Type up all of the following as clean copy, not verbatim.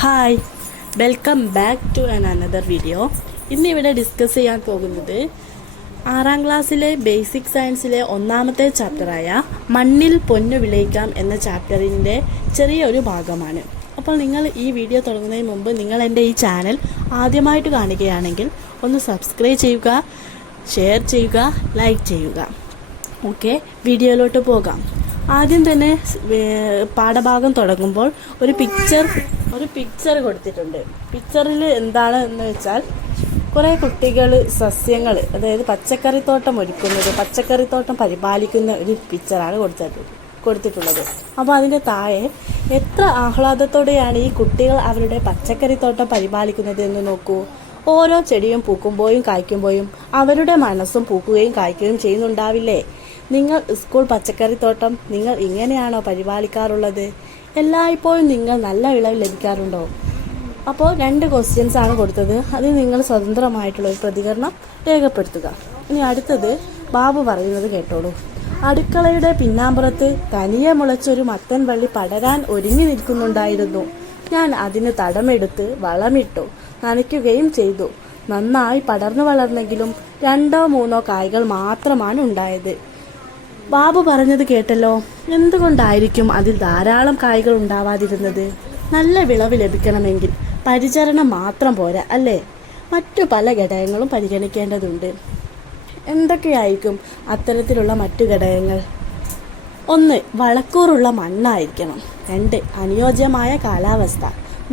Hi, welcome back to another video. ഇന്നിവിടെ discuss ചെയ്യാൻ പോകുന്നത് 6ാം ക്ലാസ്സിലെ ബേസിക് സയൻസിലെ ഒന്നാമത്തെ ചാപ്റ്ററായ മണ്ണിൽ പൊന്നു വിളയിക്കാം എന്ന ചാപ്റ്ററിൻ്റെ ചെറിയൊരു ഭാഗമാണ്. അപ്പോൾ നിങ്ങൾ ഈ വീഡിയോ തുടങ്ങുന്നതിന് മുമ്പ് നിങ്ങൾ എൻ്റെ ഈ ചാനൽ ആദ്യമായിട്ട് കാണുകയാണെങ്കിൽ ഒന്ന് സബ്സ്ക്രൈബ് ചെയ്യുക, ഷെയർ ചെയ്യുക, ലൈക്ക് ചെയ്യുക. ഓക്കെ, വീഡിയോയിലോട്ട് പോകാം. ആദ്യം തന്നെ പാഠഭാഗം തുടങ്ങുമ്പോൾ ഒരു പിക്ചർ കൊടുത്തിട്ടുണ്ട്. പിക്ചറിൽ എന്താണ് എന്ന് വെച്ചാൽ കുറേ കുട്ടികൾ സസ്യങ്ങൾ, അതായത് പച്ചക്കറിത്തോട്ടം പച്ചക്കറിത്തോട്ടം പരിപാലിക്കുന്ന ഒരു പിക്ചറാണ് കൊടുത്തിട്ടുള്ളത്. അപ്പോൾ അതിൻ്റെ താഴെ എത്ര ആഹ്ലാദത്തോടെയാണ് ഈ കുട്ടികൾ അവരുടെ പച്ചക്കറിത്തോട്ടം പരിപാലിക്കുന്നത് എന്ന് നോക്കൂ. ഓരോ ചെടിയും പൂക്കുമ്പോഴും കായ്ക്കുമ്പോഴും അവരുടെ മനസ്സും പൂക്കുകയും കായ്ക്കുകയും ചെയ്യുന്നുണ്ടാവില്ലേ? നിങ്ങൾ സ്കൂൾ പച്ചക്കറിത്തോട്ടം നിങ്ങൾ ഇങ്ങനെയാണോ പരിപാലിക്കാറുള്ളത്? എല്ലായ്പ്പോഴും നിങ്ങൾ നല്ല വിളവ് ലഭിക്കാറുണ്ടോ? അപ്പോൾ 2 ക്വസ്റ്റ്യൻസ് ആണ് കൊടുത്തത്. അതിൽ നിങ്ങൾ സ്വതന്ത്രമായിട്ടുള്ള ഒരു പ്രതികരണം രേഖപ്പെടുത്തുക. ഇനി അടുത്തത് ബാബു പറയുന്നത് കേട്ടോളൂ. അടുക്കളയുടെ പിന്നാമ്പുറത്ത് തനിയെ മുളച്ചൊരു മത്തൻ വള്ളി പടരാൻ ഒരുങ്ങി നിൽക്കുന്നുണ്ടായിരുന്നു. ഞാൻ അതിന് തടമെടുത്ത് വളമിട്ടു, നനയ്ക്കുകയും ചെയ്തു. നന്നായി പടർന്നു വളർന്നെങ്കിലും 2-3 കായ്കൾ മാത്രമാണ് ഉണ്ടായത്. ബാബു പറഞ്ഞത് കേട്ടല്ലോ. എന്തുകൊണ്ടായിരിക്കും അതിൽ ധാരാളം കായ്കൾ ഉണ്ടാവാതിരുന്നത്? നല്ല വിളവ് ലഭിക്കണമെങ്കിൽ പരിചരണം മാത്രം പോരാ അല്ലേ? മറ്റു പല ഘടകങ്ങളും പരിഗണിക്കേണ്ടതുണ്ട്. എന്തൊക്കെയായിരിക്കും അത്തരത്തിലുള്ള മറ്റു ഘടകങ്ങൾ? 1. വളക്കൂറുള്ള മണ്ണായിരിക്കണം. 2. അനുയോജ്യമായ കാലാവസ്ഥ.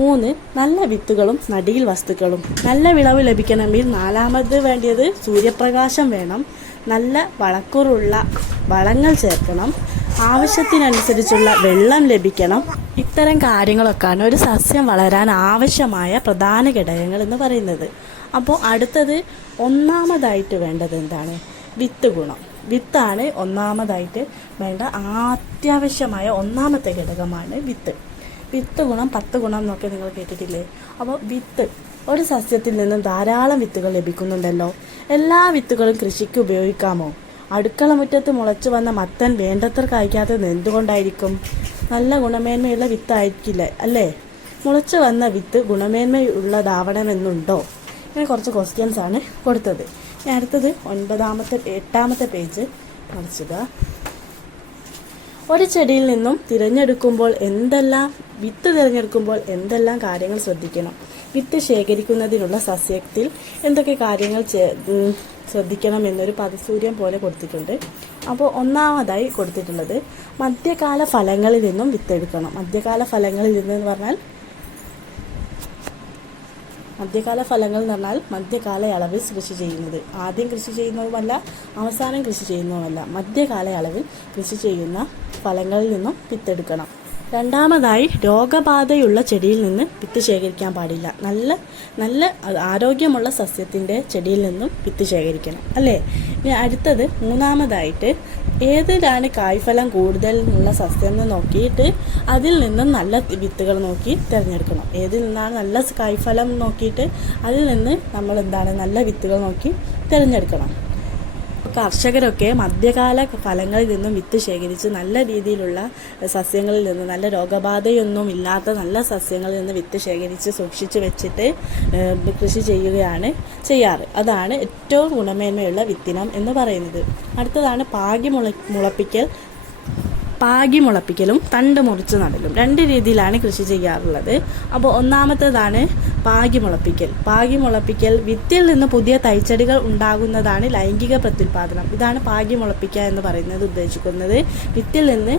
3. നല്ല വിത്തുകളും നടീൽ വസ്തുക്കളും. നല്ല വിളവ് ലഭിക്കണമെങ്കിൽ 4ാമത് വേണ്ടിയത് സൂര്യപ്രകാശം വേണം. നല്ല വളക്കൂറുള്ള വളങ്ങൾ ചേർക്കണം. ആവശ്യത്തിനനുസരിച്ചുള്ള വെള്ളം ലഭിക്കണം. ഇത്തരം കാര്യങ്ങളൊക്കെയാണ് ഒരു സസ്യം വളരാൻ ആവശ്യമായ പ്രധാന ഘടകങ്ങൾ എന്ന് പറയുന്നത്. അപ്പോൾ അടുത്തത് ഒന്നാമതായിട്ട് വേണ്ടത് എന്താണ്? വിത്ത് ഗുണം. വിത്താണ് ഒന്നാമതായിട്ട് വേണ്ട അത്യാവശ്യമായ ഒന്നാമത്തെ ഘടകമാണ് വിത്ത്. വിത്ത് ഗുണം 10 ഗുണം എന്നൊക്കെ നിങ്ങൾ കേട്ടിട്ടില്ലേ? അപ്പോൾ വിത്ത്, ഒരു സസ്യത്തിൽ നിന്നും ധാരാളം വിത്തുകൾ ലഭിക്കുന്നുണ്ടല്ലോ. എല്ലാ വിത്തുകളും കൃഷിക്ക് ഉപയോഗിക്കാമോ? അടുക്കള മുറ്റത്ത് മുളച്ചു വന്ന മത്തൻ വേണ്ടത്ര കായ്ക്കാത്തത് എന്തുകൊണ്ടായിരിക്കും? നല്ല ഗുണമേന്മയുള്ള വിത്തായിരിക്കില്ല അല്ലേ? മുളച്ചു വന്ന വിത്ത് ഗുണമേന്മയുള്ളതാവണമെന്നുണ്ടോ? ഇങ്ങനെ കുറച്ച് ക്വസ്റ്റ്യൻസ് ആണ് കൊടുത്തത്. ഇനി അടുത്തത് 8ാമത്തെ പേജ് മറിച്ചുക. ഒരു ചെടിയിൽ നിന്നും വിത്ത് തിരഞ്ഞെടുക്കുമ്പോൾ എന്തെല്ലാം കാര്യങ്ങൾ ശ്രദ്ധിക്കണം? വിത്ത് ശേഖരിക്കുന്നതിനുള്ള സസ്യത്തിൽ എന്തൊക്കെ കാര്യങ്ങൾ ശ്രദ്ധിക്കണം എന്നൊരു പദസൂര്യൻ പോലെ കൊടുത്തിട്ടുണ്ട്. അപ്പോൾ ഒന്നാമതായി കൊടുത്തിട്ടുള്ളത് മധ്യകാല ഫലങ്ങളിൽ നിന്നും വിത്തെടുക്കണം. മധ്യകാല ഫലങ്ങളിൽ നിന്ന് പറഞ്ഞാൽ മധ്യകാല അളവിൽ കൃഷി ചെയ്യുന്നത്. ആദ്യം കൃഷി ചെയ്യുന്നതുമല്ല, അവസാനം കൃഷി ചെയ്യുന്നതുമല്ല. മധ്യകാല അളവിൽ കൃഷി ചെയ്യുന്ന ഫലങ്ങളിൽ നിന്നും വിത്തെടുക്കണം. 2ാമതായി രോഗബാധയുള്ള ചെടിയിൽ നിന്ന് വിത്ത് ശേഖരിക്കാൻ പാടില്ല. നല്ല ആരോഗ്യമുള്ള സസ്യത്തിൻ്റെ ചെടിയിൽ നിന്നും വിത്ത് ശേഖരിക്കണം അല്ലേ? ഇനി അടുത്തത് 3ാമതായിട്ട് ഏതിലാണ് കായ്ഫലം കൂടുതൽ ഉള്ള സസ്യം എന്ന് നോക്കിയിട്ട് അതിൽ നിന്നും നല്ല വിത്തുകൾ നോക്കി തിരഞ്ഞെടുക്കണം. ഏതിൽ നിന്നാണ് നല്ല കായ്ഫലം നോക്കിയിട്ട് അതിൽ നിന്ന് നമ്മൾ നല്ല വിത്തുകൾ നോക്കി തിരഞ്ഞെടുക്കണം. കർഷകരൊക്കെ മധ്യകാല ഫലങ്ങളിൽ നിന്നും വിത്ത് ശേഖരിച്ച് നല്ല രീതിയിലുള്ള സസ്യങ്ങളിൽ നിന്ന്, നല്ല രോഗബാധയൊന്നും ഇല്ലാത്ത നല്ല സസ്യങ്ങളിൽ നിന്ന് വിത്ത് ശേഖരിച്ച് സൂക്ഷിച്ച് വെച്ചിട്ട് കൃഷി ചെയ്യുകയാണ് ചെയ്യാറ്. അതാണ് ഏറ്റവും ഗുണമേന്മയുള്ള വിത്തിനം എന്ന് പറയുന്നത്. അടുത്തതാണ് പാകി മുളപ്പിക്കലും തണ്ട് മുറിച്ച് നടലും. 2 രീതിയിലാണ് കൃഷി ചെയ്യാറുള്ളത്. അപ്പോൾ ഒന്നാമത്തേതാണ് പാകി മുളപ്പിക്കൽ. വിത്തിൽ നിന്ന് പുതിയ തൈച്ചെടികൾ ഉണ്ടാകുന്നതാണ് ലൈംഗിക പ്രത്യുൽപാദനം. ഇതാണ് പാകി മുളപ്പിക്കുക എന്ന് പറയുന്നത് ഉദ്ദേശിക്കുന്നത്. വിത്തിൽ നിന്ന്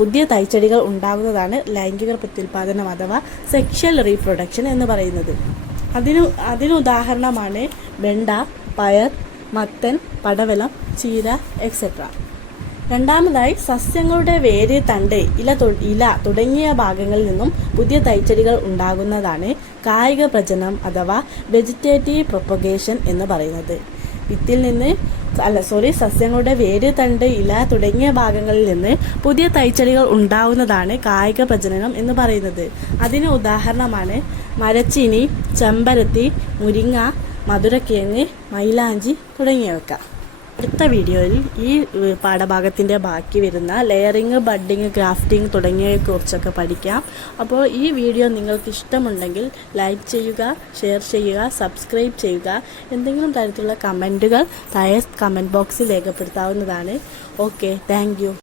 പുതിയ തൈച്ചെടികൾ ഉണ്ടാകുന്നതാണ് ലൈംഗിക പ്രത്യുൽപാദനം അഥവാ സെക്ഷൽ റീപ്രൊഡക്ഷൻ എന്ന് പറയുന്നത്. അതിന് ഉദാഹരണമാണ് വെണ്ട, പയർ, മത്തൻ, പടവലം, ചീര എക്സെട്ര. 2ാമതായി സസ്യങ്ങളുടെ വേര്, തണ്ട്, ഇല തുടങ്ങിയ ഭാഗങ്ങളിൽ നിന്നും പുതിയ തൈച്ചെടികൾ ഉണ്ടാകുന്നതാണ് കായിക പ്രജനനം അഥവാ വെജിറ്റേറ്റീവ് പ്രൊപ്പഗേഷൻ എന്ന് പറയുന്നത്. സസ്യങ്ങളുടെ വേര്, തണ്ട്, ഇല തുടങ്ങിയ ഭാഗങ്ങളിൽ നിന്ന് പുതിയ തൈച്ചെടികൾ ഉണ്ടാകുന്നതാണ് കായിക പ്രജനനം എന്ന് പറയുന്നത്. അതിന് ഉദാഹരണമാണ് മരച്ചീനി, ചെമ്പരത്തി, മുരിങ്ങ, മധുരക്കിഴങ്ങ്, മൈലാഞ്ചി തുടങ്ങിയവ. അടുത്ത വീഡിയോയിൽ ഈ പാഠഭാഗത്തിൻ്റെ ബാക്കി വരുന്ന ലെയറിങ്, ബഡ്ഡിങ്, ഗ്രാഫ്റ്റിംഗ് തുടങ്ങിയവയെക്കുറിച്ചൊക്കെ പഠിക്കാം. അപ്പോൾ ഈ വീഡിയോ നിങ്ങൾക്ക് ഇഷ്ടമുണ്ടെങ്കിൽ ലൈക്ക് ചെയ്യുക, ഷെയർ ചെയ്യുക, സബ്സ്ക്രൈബ് ചെയ്യുക. എന്തെങ്കിലും തരത്തിലുള്ള കമൻറ്റുകൾ താഴെ കമൻറ്റ് ബോക്സിൽ രേഖപ്പെടുത്താവുന്നതാണ്. Okay, thank you.